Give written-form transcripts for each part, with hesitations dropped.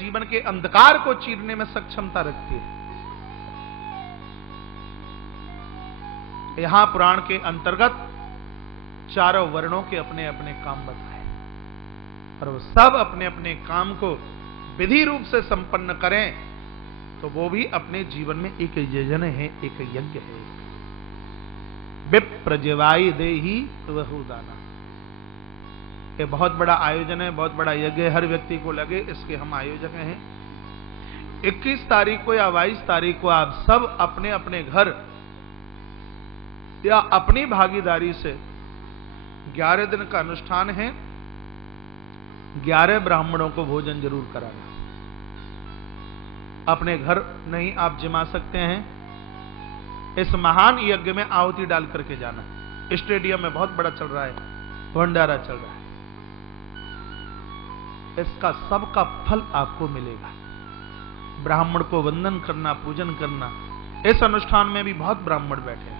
जीवन के अंधकार को चीरने में सक्षमता रखती है। यहां पुराण के अंतर्गत चारों वर्णों के अपने अपने काम बताए और वो सब अपने अपने काम को विधि रूप से संपन्न करें तो वो भी अपने जीवन में एक यजन है, एक यज्ञ है। विप्र जिवाई देहि वहु दाना, ये बहुत बड़ा आयोजन है, बहुत बड़ा यज्ञ है। हर व्यक्ति को लगे इसके हम आयोजक हैं। 21 तारीख को या 22 तारीख को आप सब अपने अपने घर या अपनी भागीदारी से 11 दिन का अनुष्ठान है। 11 ब्राह्मणों को भोजन जरूर कराना। अपने घर नहीं आप जिमा सकते हैं, इस महान यज्ञ में आहुति डाल करके जाना। स्टेडियम में बहुत बड़ा चल रहा है, भंडारा चल रहा है, इसका सबका फल आपको मिलेगा। ब्राह्मण को वंदन करना, पूजन करना। इस अनुष्ठान में भी बहुत ब्राह्मण बैठे हैं।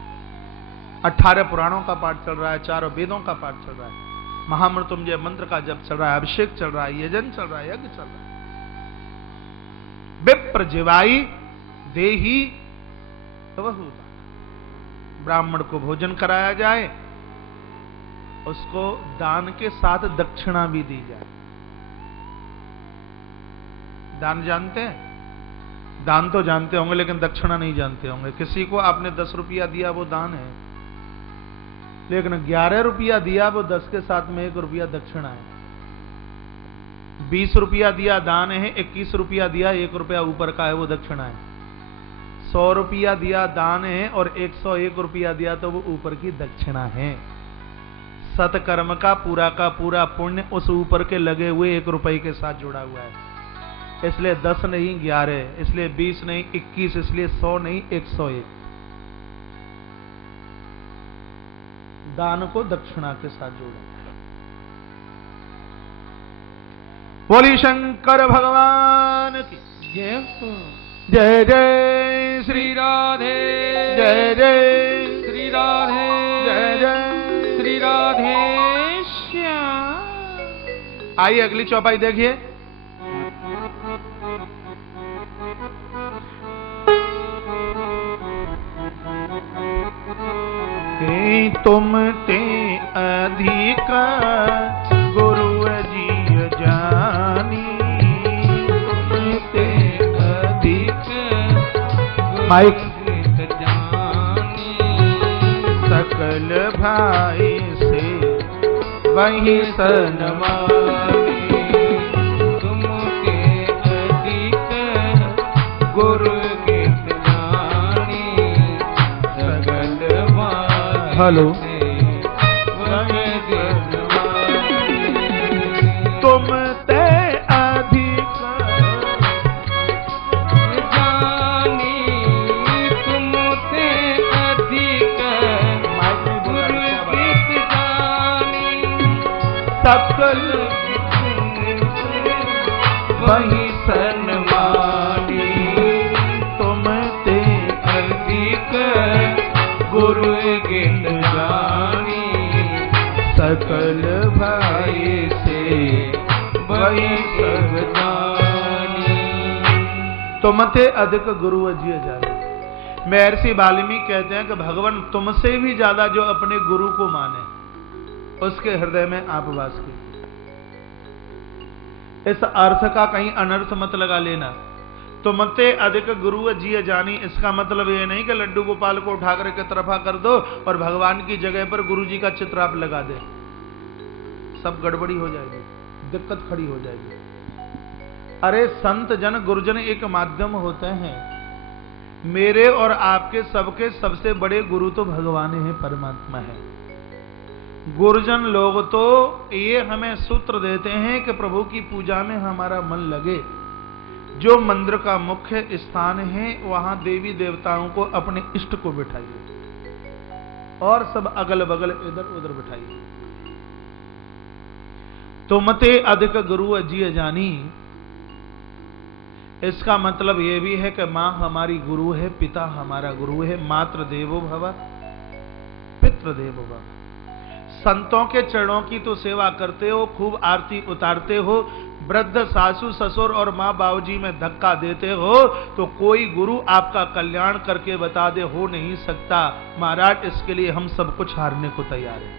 18 पुराणों का पाठ चल रहा है, 4 वेदों का पाठ चल रहा है, महामृत्युंजय मंत्र का जप चल रहा है, अभिषेक चल रहा है, यजन चल रहा है, यज्ञ चल रहा है। विप्र जिवाई देहि वहु दाना, ब्राह्मण को भोजन कराया जाए, उसको दान के साथ दक्षिणा भी दी जाए। दान जानते हैं? दान तो जानते होंगे लेकिन दक्षिणा नहीं जानते होंगे। किसी को आपने 10 रुपया दिया वो दान है, लेकिन 11 रुपया दिया वो 10 के साथ में 1 रुपया दक्षिणा है। 20 रुपया दिया दान है, 21 रुपया दिया 1 रुपया ऊपर का है वो दक्षिणा है। 100 रुपया दिया दान है और 101 रुपया दिया तो वो ऊपर की दक्षिणा है। सत्कर्म का पूरा पुण्य उस ऊपर के लगे हुए 1 रुपये के साथ जुड़ा हुआ है। इसलिए 10 नहीं 11, इसलिए 20 नहीं 21, इसलिए 100 नहीं 101। दान को दक्षिणा के साथ जोड़ा। बोली शंकर भगवान की जय। जय जय श्री राधे, जय जय श्री राधे, जय जय श्री राधे श्याम। आइए अगली चौपाई देखिए। तुम ते अधिक गुरु जी जानी, तुम ते अधिक माइक जानी, सकल भाई से वही सनमानी, तुम ते अधिक गुरु गीत जानी, सकल भाई। हेलो, तुम ते अधिक जानी, तुम ते अधिक गुरु गीत जानी, सकल वही सनमानी, तुम ते अधिक गुरु गीत जानी, सकल भाई से वही सब जानी। तुम ते अधिक गुरु जी जाने। महर्षि वाल्मीकि कहते हैं कि भगवान तुमसे भी ज्यादा जो अपने गुरु को माने उसके हृदय में आप वास कीजिए। इस अर्थ का कहीं अनर्थ मत लगा लेना। तुमते अधिक गुरु जी जानी, इसका मतलब ये नहीं कि लड्डू गोपाल को उठा करके तरफा कर दो और भगवान की जगह पर गुरु जी का चित्र आप लगा दे। सब गड़बड़ी हो जाएगी, दिक्कत खड़ी हो जाएगी। अरे संत जन गुरुजन एक माध्यम होते हैं। मेरे और आपके सबके सबसे बड़े गुरु तो भगवान है, परमात्मा है। गुरुजन लोग तो ये हमें सूत्र देते हैं कि प्रभु की पूजा में हमारा मन लगे। जो मंदिर का मुख्य स्थान है वहां देवी देवताओं को अपने इष्ट को बिठाइए और सब अगल बगल इधर उधर बिठाइए। तुमते अधिक गुरु जी जानी, इसका मतलब यह भी है कि मां हमारी गुरु है, पिता हमारा गुरु है। मातृ देवो भव, पितृ देवो भव। संतों के चरणों की तो सेवा करते हो, खूब आरती उतारते हो, वृद्ध सासू ससुर और माँ बाबूजी में धक्का देते हो तो कोई गुरु आपका कल्याण करके बता दे हो नहीं सकता। महाराज इसके लिए हम सब कुछ हारने को तैयार हैं।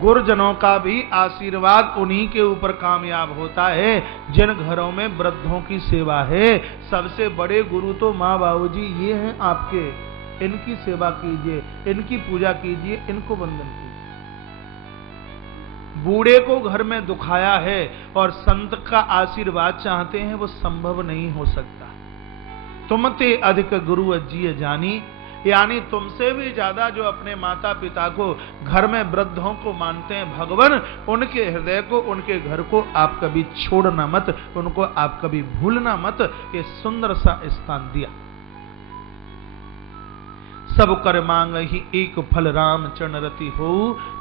गुरुजनों का भी आशीर्वाद उन्हीं के ऊपर कामयाब होता है जिन घरों में वृद्धों की सेवा है। सबसे बड़े गुरु तो माँ बाबूजी ये हैं आपके, इनकी सेवा कीजिए, इनकी पूजा कीजिए, इनको वंदन कीजिए। बूढ़े को घर में दुखाया है और संत का आशीर्वाद चाहते हैं, वो संभव नहीं हो सकता। तुमते अधिक गुरु अज्जिय जानी, यानी तुमसे भी ज्यादा जो अपने माता पिता को, घर में वृद्धों को मानते हैं भगवान, उनके हृदय को, उनके घर को आप कभी छोड़ना मत, उनको आप कभी भूलना मत। ये सुंदर सा स्थान दिया। सब कर मांग ही एक फल राम चरण रति हो,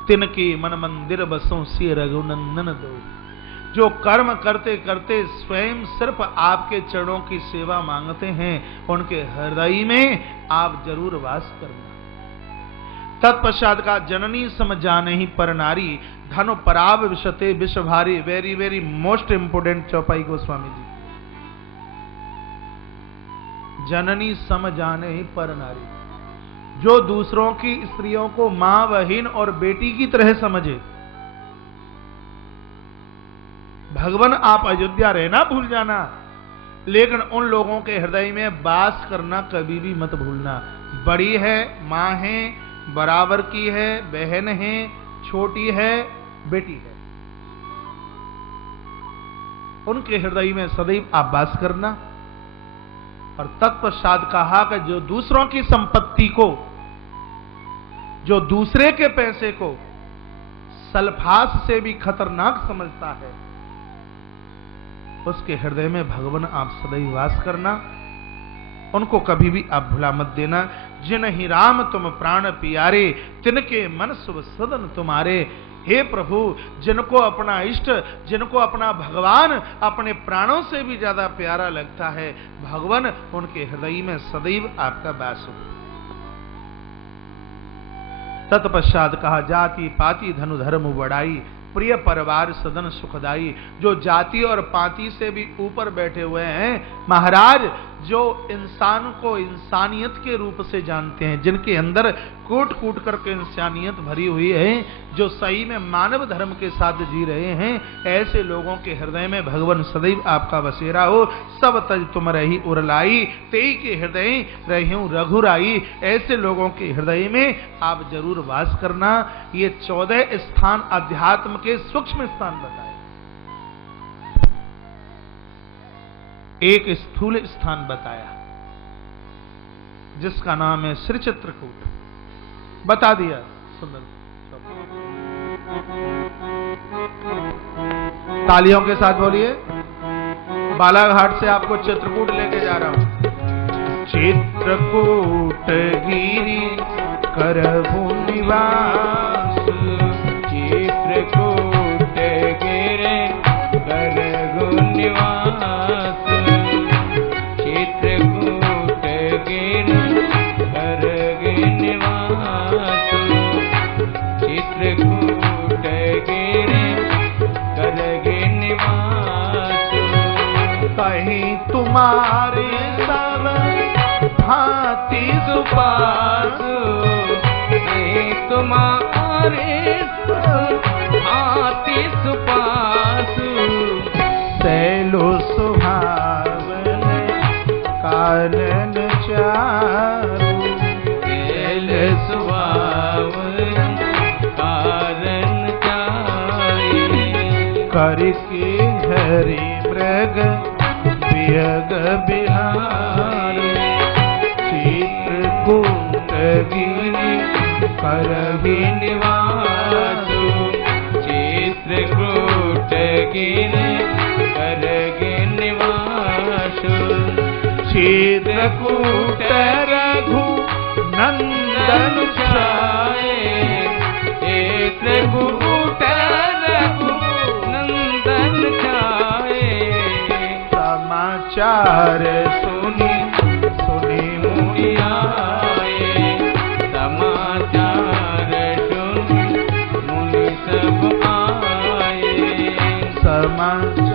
तिनके मन मंदिर बसों से रघुनंदन दो। जो कर्म करते करते स्वयं सिर्फ आपके चरणों की सेवा मांगते हैं, उनके हृदय में आप जरूर वास करना। तत्पश्चात का जननी समझाने ही पर नारी, धनु पराव विशते विष भारी। वेरी वेरी मोस्ट इंपोर्टेंट चौपाई गोस्वामी जी। जननी समझाने ही पर नारी, जो दूसरों की स्त्रियों को मां, बहन और बेटी की तरह समझे। भगवान आप अयोध्या रहना भूल जाना, लेकिन उन लोगों के हृदय में वास करना कभी भी मत भूलना। बड़ी है, मां है, बराबर की है, बहन है, छोटी है, बेटी है, उनके हृदय में सदैव आप वास करना। और तत्पश्चात कहा कि जो दूसरों की संपत्ति को, जो दूसरे के पैसे को सल्फास से भी खतरनाक समझता है, उसके हृदय में भगवान आप सदैव वास करना। उनको कभी भी आप भुला मत देना। जिन ही राम तुम प्राण पियारे, तिनके मन शुभ सदन तुम्हारे। हे प्रभु, जिनको अपना इष्ट, जिनको अपना भगवान अपने प्राणों से भी ज्यादा प्यारा लगता है, भगवान उनके हृदय में सदैव आपका वास हो। तत्पश्चात कहा जाति पाति धनु धर्म बड़ाई, प्रिय परिवार सदन सुखदाई। जो जाति और पाति से भी ऊपर बैठे हुए हैं महाराज, जो इंसान को इंसानियत के रूप से जानते हैं, जिनके अंदर कूट कूट करके इंसानियत भरी हुई है, जो सही में मानव धर्म के साथ जी रहे हैं, ऐसे लोगों के हृदय में भगवान सदैव आपका बसेरा हो। सब तज तुम रही उरलाई, तेई के हृदय रही रघुराई। ऐसे लोगों के हृदय में आप जरूर वास करना। ये 14 स्थान अध्यात्म के सूक्ष्म स्थान बताए। एक स्थूल स्थान बताया जिसका नाम है श्री चित्रकूट, बता दिया। सुंदर तालियों के साथ बोलिए। बालाघाट से आपको चित्रकूट लेके जा रहा हूं। चित्रकूट गिरी करहु निवास, चित्रकूट गिरे करहु निवास, चित्रकूट गिरे करहु निवास, चित्रकूट गिरे करहु निवास। कहीं तुम्हारे सब भांति सुपास, कहीं तुम्हारे भांति सुपास। सैलो सुहावन कानन चारु, कैल सुहावन कारण चारि। करके हरि मृग वियग बिहार, चित्रकूट गिरि करहि निवास, चित्रकूट गिरि करहि निवास। चित्रकूट रघु नंदन छाए, चित्रकूट रघु नंदन छाए। समाचार सुनी सुनी मुनि आए, समाचार सुन मुनि सब आए। समाचार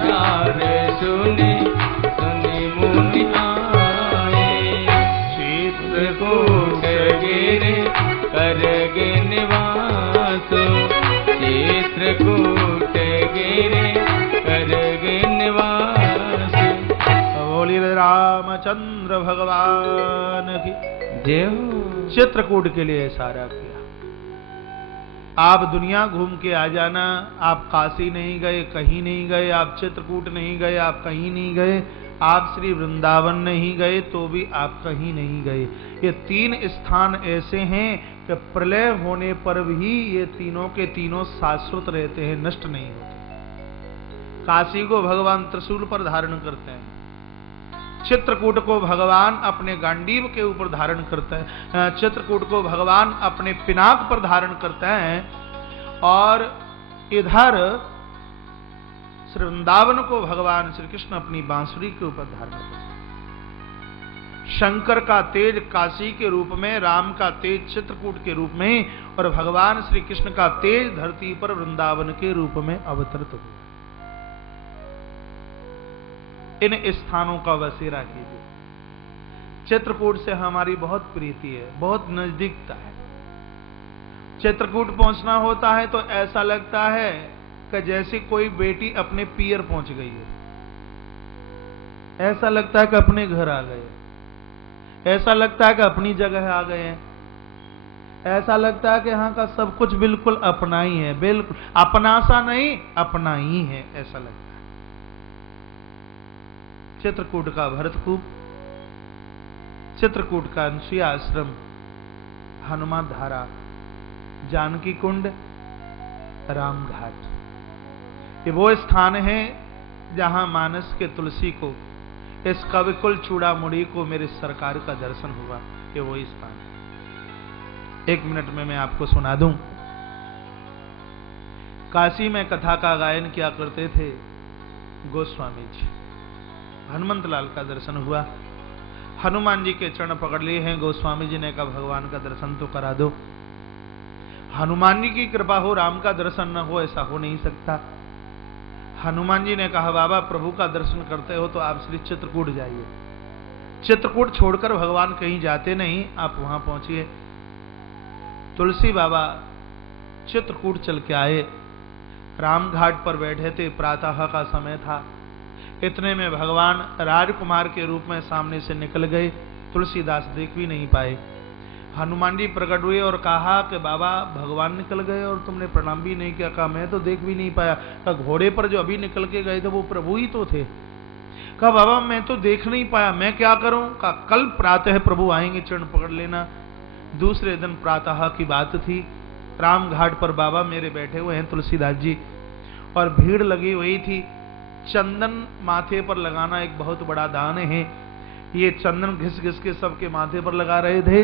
रामचंद्र भगवान की जय हो। चित्रकूट के लिए इशारा किया। आप दुनिया घूम के आ जाना, आप काशी नहीं गए, कहीं नहीं गए, आप चित्रकूट नहीं गए, आप कहीं नहीं गए, आप श्री वृंदावन नहीं गए तो भी आप कहीं नहीं गए। ये 3 स्थान ऐसे हैं कि प्रलय होने पर भी ये तीनों के तीनों शाश्वत रहते हैं, नष्ट नहीं होते। काशी को भगवान त्रिशूल पर धारण करते हैं, चित्रकूट को भगवान अपने गांडीव के ऊपर धारण करते हैं, चित्रकूट को भगवान अपने पिनाक पर धारण करते हैं, और इधर श्री वृंदावन को भगवान श्री कृष्ण अपनी बांसुरी के ऊपर धारण करते हैं। शंकर का तेज काशी के रूप में, राम का तेज चित्रकूट के रूप में, और भगवान श्री कृष्ण का तेज धरती पर वृंदावन के रूप में अवतरित हुआ। इन स्थानों का बसेरा कीजिए। चित्रकूट से हमारी बहुत प्रीति है, बहुत नजदीकता है। चित्रकूट पहुंचना होता है तो ऐसा लगता है कि जैसे कोई बेटी अपने पियर पहुंच गई है, ऐसा लगता है कि अपने घर आ गए, ऐसा लगता है कि अपनी जगह आ गए हैं, ऐसा लगता है कि यहाँ का सब कुछ बिल्कुल अपना ही है, बिल्कुल अपना सा नहीं, अपना ही है, ऐसा लगता है। चित्रकूट का भरतकूप, चित्रकूट का अंशुया आश्रम, हनुमान धारा, जानकी कुंड, राम घाट, ये वो स्थान है जहां मानस के तुलसी को, इस कविकुल चूड़ामुड़ी को मेरे सरकार का दर्शन हुआ। ये वही स्थान है। 1 मिनट में मैं आपको सुना दूं। काशी में कथा का गायन किया करते थे गोस्वामी जी। हनुमंत लाल का दर्शन हुआ, हनुमान जी के चरण पकड़ लिए हैं। गोस्वामी जी ने कहा भगवान का दर्शन तो करा दो। हनुमान जी की कृपा हो, राम का दर्शन न हो, ऐसा हो नहीं सकता। हनुमान जी ने कहा बाबा प्रभु का दर्शन करते हो तो आप श्री चित्रकूट जाइए। चित्रकूट छोड़कर भगवान कहीं जाते नहीं, आप वहां पहुंचिए। तुलसी बाबा चित्रकूट चल के आए, राम घाट पर बैठे थे, प्रातः का समय था। इतने में भगवान राजकुमार के रूप में सामने से निकल गए। तुलसीदास देख भी नहीं पाए। हनुमान जी प्रकट हुए और कहा कि बाबा भगवान निकल गए और तुमने प्रणाम भी नहीं किया। कहा मैं तो देख भी नहीं पाया। कहा घोड़े पर जो अभी निकल के गए थे वो प्रभु ही तो थे। कहा बाबा मैं तो देख नहीं पाया, मैं क्या करूं? कहा कल प्रातः प्रभु आएंगे, चरण पकड़ लेना। दूसरे दिन प्रातः की बात थी, राम घाट पर बाबा मेरे बैठे हुए हैं तुलसीदास जी, और भीड़ लगी हुई थी। चंदन माथे पर लगाना एक बहुत बड़ा दान है। ये चंदन घिस घिस के सबके माथे पर लगा रहे थे।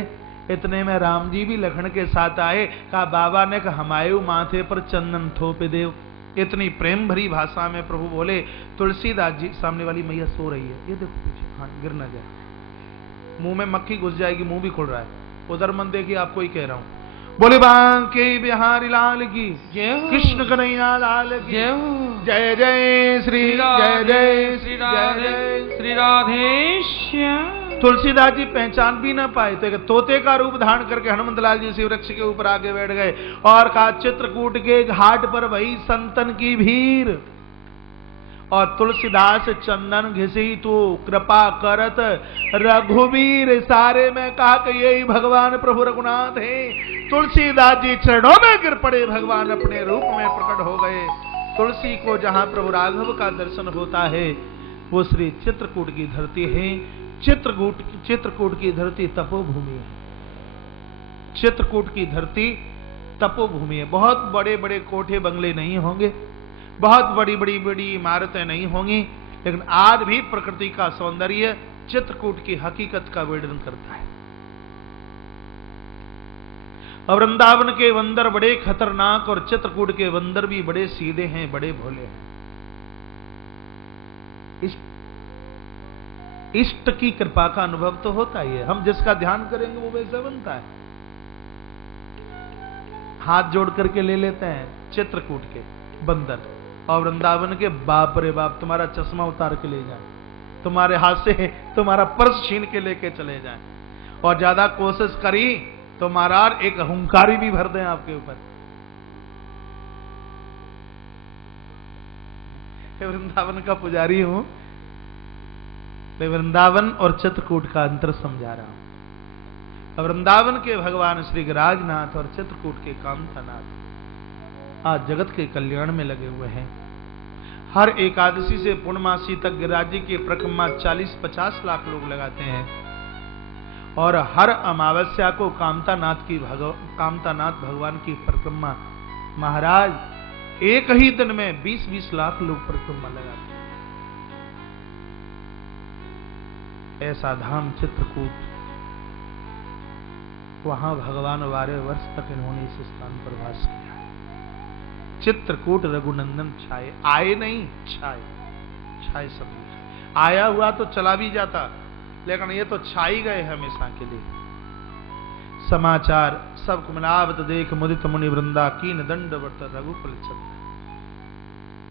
इतने में राम जी भी लखन के साथ आए। कहा बाबा ने कहा हमारे माथे पर चंदन थोप देव। इतनी प्रेम भरी भाषा में प्रभु बोले। तुलसीदास जी, सामने वाली मैया सो रही है, ये देखो पीछे, हाँ गिर ना जाए, मुंह में मक्खी घुस जाएगी, मुंह भी खुल रहा है, उधर मन देखिए, आपको ही कह रहा हूं। बोले बांके बिहारी लाल की जय हो। कृष्ण कन्हैया लाल की जय हो। जय जय श्री जय जय श्री जय राधे जय। श्री राधेश्याम। तुलसीदास जी पहचान भी ना पाए तो तोते का रूप धारण करके हनुमंत लाल जी शिव वृक्ष के ऊपर आगे बैठ गए और कहा चित्रकूट के घाट पर वही संतन की भीड़ और तुलसीदास चंदन घिसी तू कृपा करत रघुवीर सारे में कहा कि यही भगवान प्रभु रघुनाथ है। तुलसीदास जी चरणों में गिर पड़े, भगवान अपने रूप में प्रकट हो गए। तुलसी को जहां प्रभु राघव का दर्शन होता है वो श्री चित्रकूट की धरती है। चित्रकूट की धरती तपोभूमि है। चित्रकूट की धरती तपोभूमि है। बहुत बड़े बड़े कोठे बंगले नहीं होंगे, बहुत बड़ी इमारतें नहीं होंगी, लेकिन आज भी प्रकृति का सौंदर्य चित्रकूट की हकीकत का वर्णन करता है। और वृंदावन के बंदर बड़े खतरनाक और चित्रकूट के बंदर भी बड़े सीधे हैं, बड़े भोले हैं। इष्ट की कृपा का अनुभव तो होता ही है। हम जिसका ध्यान करेंगे वो वैसा बनता है। हाथ जोड़ करके ले लेते हैं चित्रकूट के बंदर और वृंदावन के बाप रे बाप तुम्हारा चश्मा उतार के ले जाए, तुम्हारे हाथ से तुम्हारा पर्स छीन के लेके चले जाएं, और ज्यादा कोशिश करी तो महाराज एक हुंकारी भी भर दें आपके ऊपर। वृंदावन का पुजारी हूं, मैं वृंदावन और चित्रकूट का अंतर समझा रहा हूं। वृंदावन के भगवान श्री गिरिराजनाथ और चित्रकूट के कामतानाथ आज जगत के कल्याण में लगे हुए हैं। हर एकादशी से पूर्णमासी तक गिरिराज जी की परिक्रमा 40-50 लाख लोग लगाते हैं और हर अमावस्या को कामतानाथ भगवान की परिक्रमा महाराज एक ही दिन में 20-20 लाख लोग परिक्रमा लगाते हैं। ऐसा धाम चित्रकूट, वहां भगवान 12 वर्ष तक इन्होंने इस स्थान पर वास किया। चित्रकूट रघुनंदन छाए, आए नहीं छाए, छाए सब आया हुआ तो चला भी जाता, लेकिन ये तो छाई गए हमेशा के लिए। समाचार सब कुमलावत देख मुदित मुनि वृंदा कीन दंडवत रघुकुल चंद।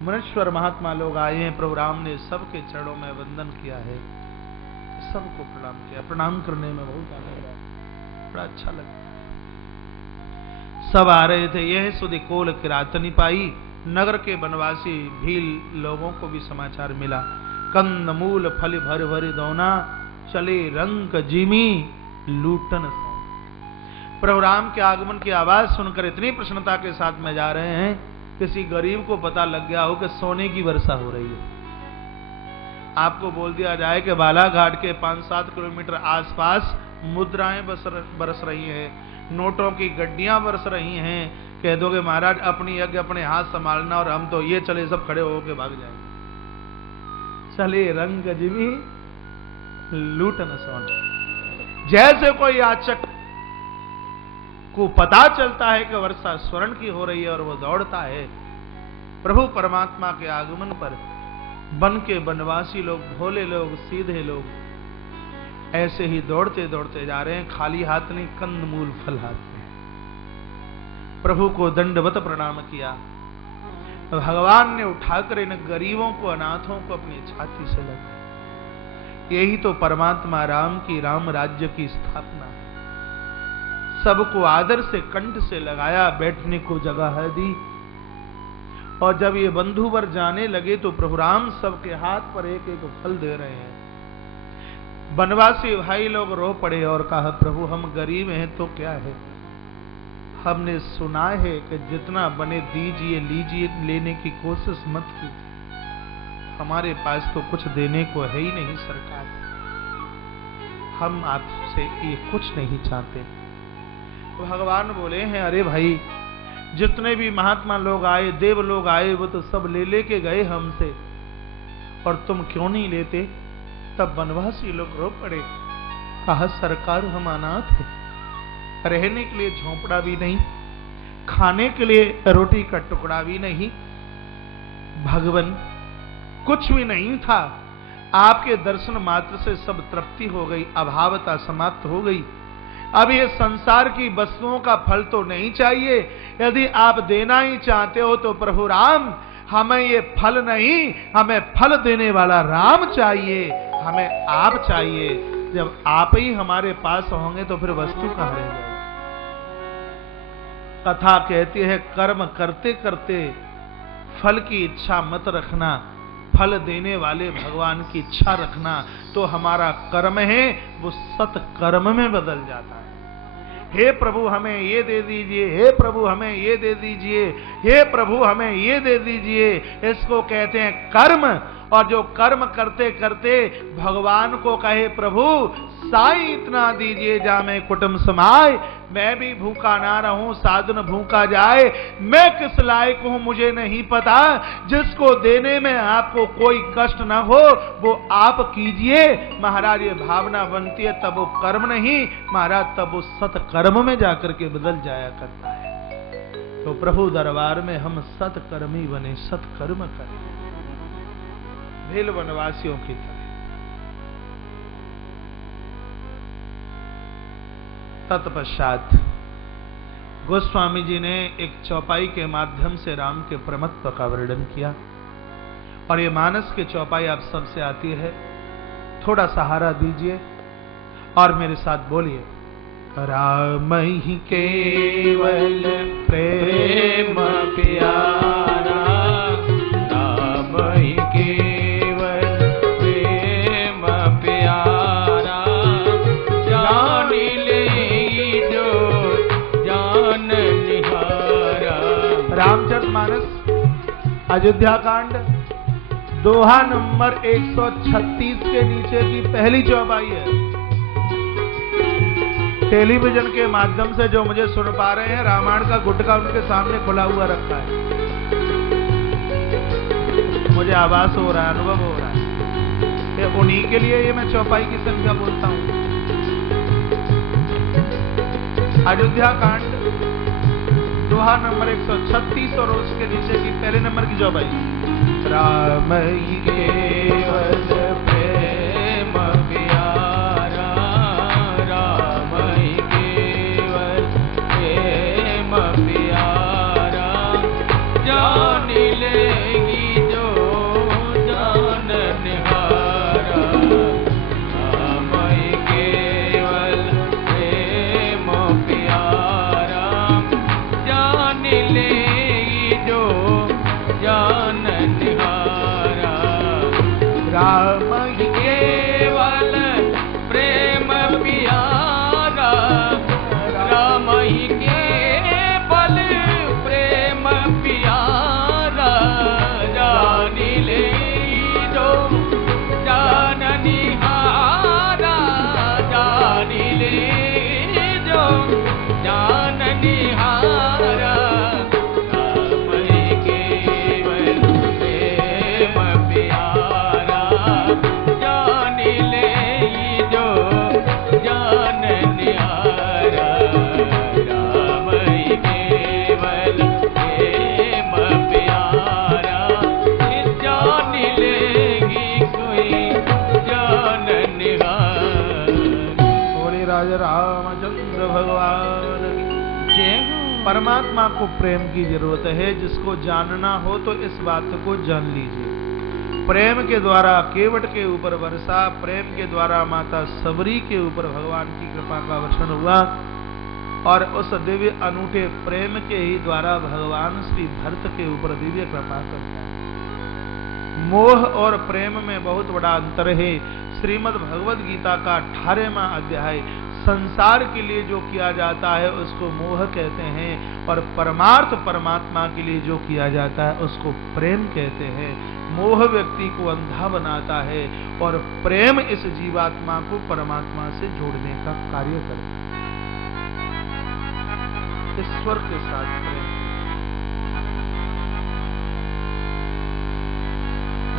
मुनीश्वर महात्मा लोग आए हैं, प्रभु राम ने सबके चरणों में वंदन किया है, सबको प्रणाम किया। प्रणाम करने में बहुत आनंद आया, बड़ा अच्छा लगा। सब आ रहे थे। यह सुधि कोल किरातनी पाई, नगर के वनवासी भील लोगों को भी समाचार मिला। कंद मूल फल भर भर दौना, चले रंग जिमी लूटन। प्रभु राम के आगमन की आवाज सुनकर इतनी प्रसन्नता के साथ में जा रहे हैं, किसी गरीब को पता लग गया हो कि सोने की वर्षा हो रही है। आपको बोल दिया जाए कि बालाघाट के 5-7 किलोमीटर आसपास मुद्राएं बरस रही हैं, नोटों की गड्डियां बरस रही हैं। कह दोगे महाराज अपनी यज्ञ अपने हाथ संभालना और हम तो ये चले सब खड़े होके भाग जाएंगे। चले रंग जिमी लूटन सोन। जैसे कोई याचक को पता चलता है कि वर्षा स्वर्ण की हो रही है और वो दौड़ता है, प्रभु परमात्मा के आगमन पर वन के वनवासी लोग, भोले लोग, सीधे लोग ऐसे ही दौड़ते दौड़ते जा रहे हैं, खाली हाथ नहीं, कंदमूल फल हाथ में। प्रभु को दंडवत प्रणाम किया। भगवान ने उठाकर इन गरीबों को, अनाथों को अपनी छाती से लगाया। यही तो परमात्मा राम की, राम राज्य की स्थापना है। सबको आदर से कंठ से लगाया, बैठने को जगह है दी। और जब ये बंधुवर जाने लगे तो प्रभु राम सबके हाथ पर एक एक फल दे रहे हैं। वनवासी भाई लोग रो पड़े और कहा, प्रभु हम गरीब हैं तो क्या है, हमने सुना है कि जितना बने दीजिए लीजिए, लेने की कोशिश मत कीजिए, हमारे पास तो कुछ देने को है ही नहीं सरकार, हम आपसे ये कुछ नहीं चाहते। तो भगवान बोले हैं, अरे भाई जितने भी महात्मा लोग आए, देव लोग आए, वो तो सब ले लेके गए हमसे, और तुम क्यों नहीं लेते? तब वनवासी लोग रो पड़े, कहा सरकार हम अनाथ हैं, रहने के लिए झोंपड़ा भी नहीं, खाने के लिए रोटी का टुकड़ा भी नहीं, भगवान कुछ भी नहीं था। आपके दर्शन मात्र से सब तृप्ति हो गई, अभावता समाप्त हो गई। अब ये संसार की वस्तुओं का फल तो नहीं चाहिए, यदि आप देना ही चाहते हो तो प्रभु राम हमें ये फल नहीं, हमें फल देने वाला राम चाहिए, हमें आप चाहिए। जब आप ही हमारे पास होंगे तो फिर वस्तु कहां रह जाएगी। कथा कहती है, कर्म करते करते फल की इच्छा मत रखना, फल देने वाले भगवान की इच्छा रखना, तो हमारा कर्म है वो सत्कर्म में बदल जाता है। हे प्रभु हमें ये दे दीजिए, हे प्रभु हमें ये दे दीजिए, हे प्रभु हमें ये दे दीजिए, इसको कहते हैं कर्म। और जो कर्म करते करते भगवान को कहे, प्रभु साईं इतना दीजिए जा मैं कुटुंब समाए, मैं भी भूखा ना रहूं, साधन भूखा जाए, मैं किस लायक हूं मुझे नहीं पता, जिसको देने में आपको कोई कष्ट ना हो वो आप कीजिए। महाराज ये भावना बनती है, तब वो कर्म नहीं महाराज, तब वो सत्कर्म में जाकर के बदल जाया करता है। तो प्रभु दरबार में हम सत्कर्मी बने, सत्कर्म करें, भील वनवासियों की तरह। तत्पश्चात गोस्वामी जी ने एक चौपाई के माध्यम से राम के प्रमत्व का वर्णन किया, और ये मानस की चौपाई आप सबसे आती है। थोड़ा सहारा दीजिए और मेरे साथ बोलिए, राम ही केवल प्रेम प्यारा, राम ही केवल प्रेम अयोध्या कांड दोहा नंबर 136 के नीचे की पहली चौपाई है। टेलीविजन के माध्यम से जो मुझे सुन पा रहे हैं, रामायण का गुटका उनके सामने खुला हुआ रखा है। मुझे आभास हो रहा है, अनुभव हो रहा है कि उन्हीं के लिए ये मैं चौपाई की संख्या बोलता हूं। अयोध्या कांड दोहा नंबर 136 और उसके नीचे की पहले नंबर की चौपाई। राम ही केवल प्रेम प्यारा, राम ही केवल प्रेम प्यारा, जान लेगी जो जान निहारा। राम ही केवल प्रेम प्यारा, जान लेगी जो जान निहारा। राम ही केवल प्रेम प्यारा, राम ही केवल प्रेम प्यारा, जान ले जो जान निहारा, जान ले जो जान निहारा। राम ही केवल प्रेम प्यारा, जान ले जो जान निहारा। राम ही केवल प्रेम प्यारा, जान लेगी कोई जान निहारा। बोले राजा रामचंद्र भगवान की जय हो। परमात्मा को प्रेम की जरूरत है। जिसको जानना हो तो इस बात को जान लीजिए। प्रेम के द्वारा केवट के ऊपर वर्षा, प्रेम के द्वारा माता सबरी के ऊपर भगवान की कृपा का वर्षण हुआ और उस दिव्य अनूठे प्रेम के ही द्वारा भगवान श्री भरत के ऊपर दिव्य कृपा करता है। मोह और प्रेम में बहुत बड़ा अंतर है। श्रीमद् भगवद गीता का 18वां अध्याय संसार के लिए जो किया जाता है उसको मोह कहते हैं, और परमार्थ परमात्मा के लिए जो किया जाता है उसको प्रेम कहते हैं। मोह व्यक्ति को अंधा बनाता है और प्रेम इस जीवात्मा को परमात्मा से जोड़ने का कार्य करता है। ईश्वर के साथ प्रेम।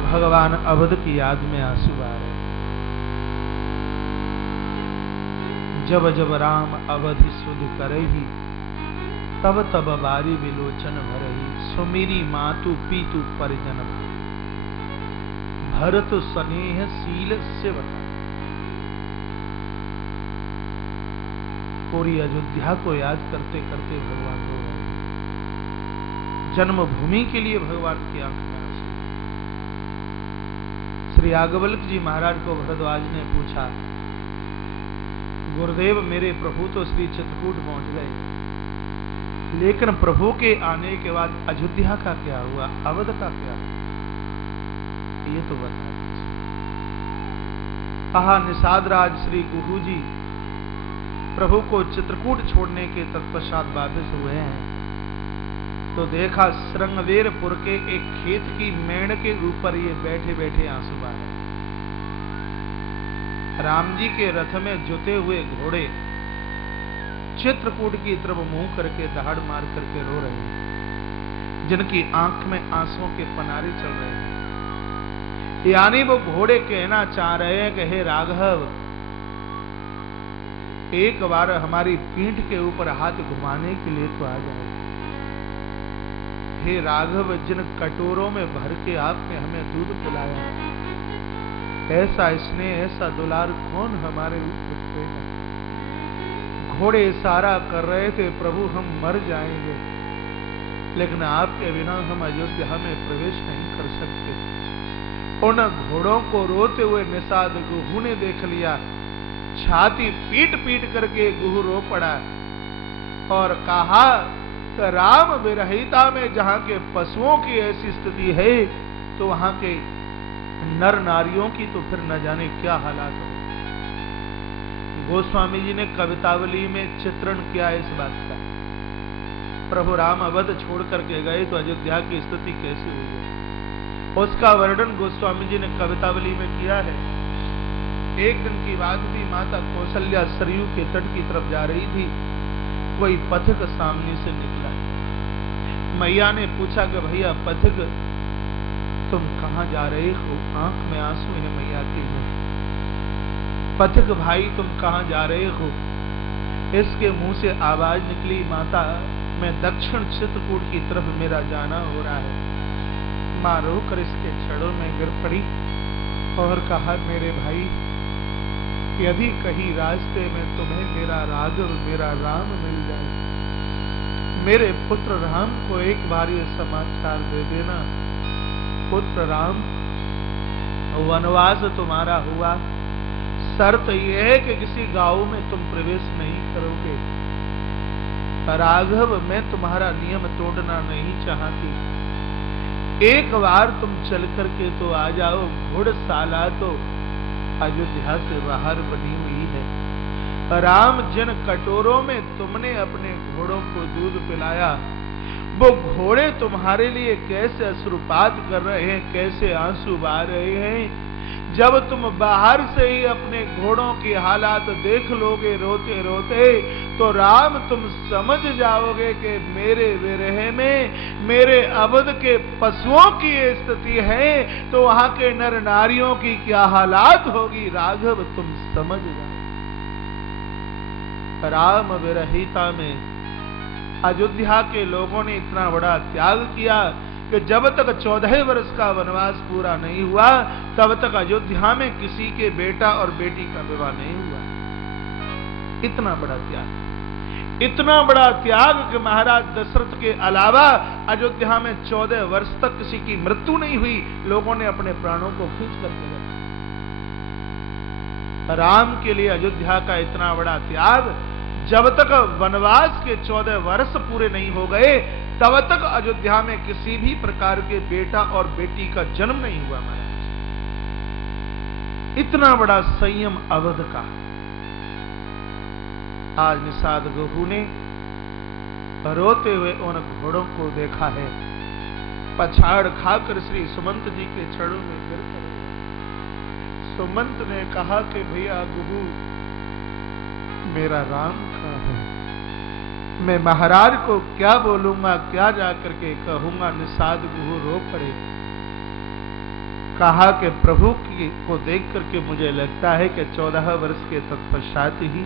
भगवान अवध की याद में आंसू आ रहे। जब जब राम अवधि सुध करही, तब तब बारी विलोचन भरही। सुमिरी मातु पीतु परिजन भरत स्नेह शील से बता। पूरी अयोध्या को याद करते करते भगवान रो रहे हैं। जन्मभूमि के लिए भगवान की आंख में आंसू। श्री याज्ञवल्क्य जी महाराज को भरद्वाज ने पूछा, गुरुदेव मेरे प्रभु तो श्री चित्रकूट पहुंच गए, लेकिन प्रभु के आने के बाद अयोध्या का क्या हुआ, अवध का क्या हुआ, ये तो बता दीजिए। कहा निषाद राज श्री गुरु जी प्रभु को चित्रकूट छोड़ने के तत्पश्चात वापिस हुए हैं, तो देखा श्रृंगवेरपुर के एक खेत की मेड़ के ऊपर ये बैठे बैठे आंसू बहा रहे। राम जी के रथ में जुते हुए घोड़े चित्रकूट की तरफ मुंह करके दहाड़ मार करके रो रहे हैं, जिनकी आंख में आंसुओं के पनारे चल रहे हैं। यानी वो घोड़े कहना चाह रहे हैं कि हे राघव, एक बार हमारी पीठ के ऊपर हाथ घुमाने के लिए तो आ जाए। हे राघव, जिन कटोरों में भर के आपने हमें दूध पिलाया, ऐसा स्नेह ऐसा दुलार कौन हमारे ऊपर करेगा। घोड़े इशारा कर रहे थे प्रभु हम मर जाएंगे, लेकिन आपके बिना हम अयोध्या में प्रवेश नहीं कर सकते। उन घोड़ों को रोते हुए निषाद गुहू ने देख लिया। छाती पीट पीट करके गुहू रो पड़ा और कहा, राम विरहिता में जहां के पशुओं की ऐसी स्थिति है, तो वहां के नर नारियों की तो फिर न जाने क्या हालात हो। गोस्वामी जी ने कवितावली में चित्रण किया इस बात का। प्रभु राम अवध छोड़ करके गए तो अयोध्या की स्थिति कैसी हुई है। उसका वर्णन गोस्वामी जी ने कवितावली में किया है। एक दिन की बात थी, माता कौशल्या सरयू के तट की तरफ जा रही थी। कोई पथिक सामने से निकला। मैया ने पूछा कि भैया पथिक तुम कहां जा रहे हो? आंख में आंसू है मैया के में। पथिक भाई तुम कहां जा रहे हो? इसके मुंह से आवाज निकली, माता मैं दक्षिण चित्रकूट की तरफ मेरा जाना हो रहा है। मां रोकर इसके छड़ों में गिर पड़ी और कहा, मेरे भाई यदि कहीं रास्ते में तुम्हें मेरा राघव मेरा राम मिल जाए, मेरे पुत्र राम को एक बार ये समाचार दे देना, पुत्र राम वनवास तुम्हारा हुआ, शर्त यह है कि किसी गांव में तुम प्रवेश नहीं करोगे। राघव मैं तुम्हारा नियम तोड़ना नहीं चाहती, एक बार तुम चल करके तो आ जाओ। घुड़शाला तो अयोध्या से बाहर बनी हुई है। राम जिन कटोरों में तुमने अपने घोड़ों को दूध पिलाया, वो घोड़े तुम्हारे लिए कैसे अश्रुपात कर रहे हैं, कैसे आंसू बहा रहे हैं। जब तुम बाहर से ही अपने घोड़ों की हालात देख लोगे रोते रोते, तो राम तुम समझ जाओगे कि मेरे विरह में मेरे अवध के पशुओं की ये स्थिति है, तो वहां के नर नारियों की क्या हालात होगी। राघव तुम समझ जाओ। राम विरहिता में अयोध्या के लोगों ने इतना बड़ा त्याग किया कि जब तक 14 वर्ष का वनवास पूरा नहीं हुआ, तब तक अयोध्या में किसी के बेटा और बेटी का विवाह नहीं हुआ। इतना बड़ा त्याग, इतना बड़ा त्याग कि महाराज दशरथ के अलावा अयोध्या में 14 वर्ष तक किसी की मृत्यु नहीं हुई। लोगों ने अपने प्राणों को खींच कर दिया। राम के लिए अयोध्या का इतना बड़ा त्याग, जब तक वनवास के 14 वर्ष पूरे नहीं हो गए, तब तक अयोध्या में किसी भी प्रकार के बेटा और बेटी का जन्म नहीं हुआ। महाराज इतना बड़ा संयम अवध का। आज निषाद गहू ने रोते हुए उन घोड़ों को देखा है, पछाड़ खाकर श्री सुमंत जी के छड़ों में गिर पड़े। सुमंत ने कहा कि भैया गहू मेरा राम कहाँ है? मैं महाराज को क्या बोलूंगा, क्या जाकर के कहूंगा। निषाद गहू रो पड़े। कहा कि प्रभु को देख करके मुझे लगता है कि 14 वर्ष के तत्पश्चात ही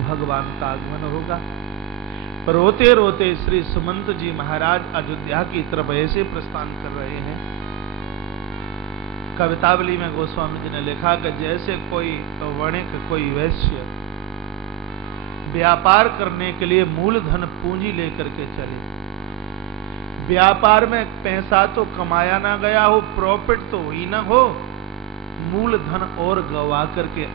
भगवान का आगमन होगा। रोते रोते श्री सुमंत जी महाराज अयोध्या की तरफ ऐसे प्रस्थान कर रहे हैं। कवितावली में गोस्वामी जी ने लिखा कि जैसे कोई वणिक, कोई वैश्य व्यापार करने के लिए मूलधन पूंजी लेकर के चले। व्यापार में पैसा तो कमाया ना गया हो, प्रॉफिट तो हुई ना हो, मूलधन और गवा करके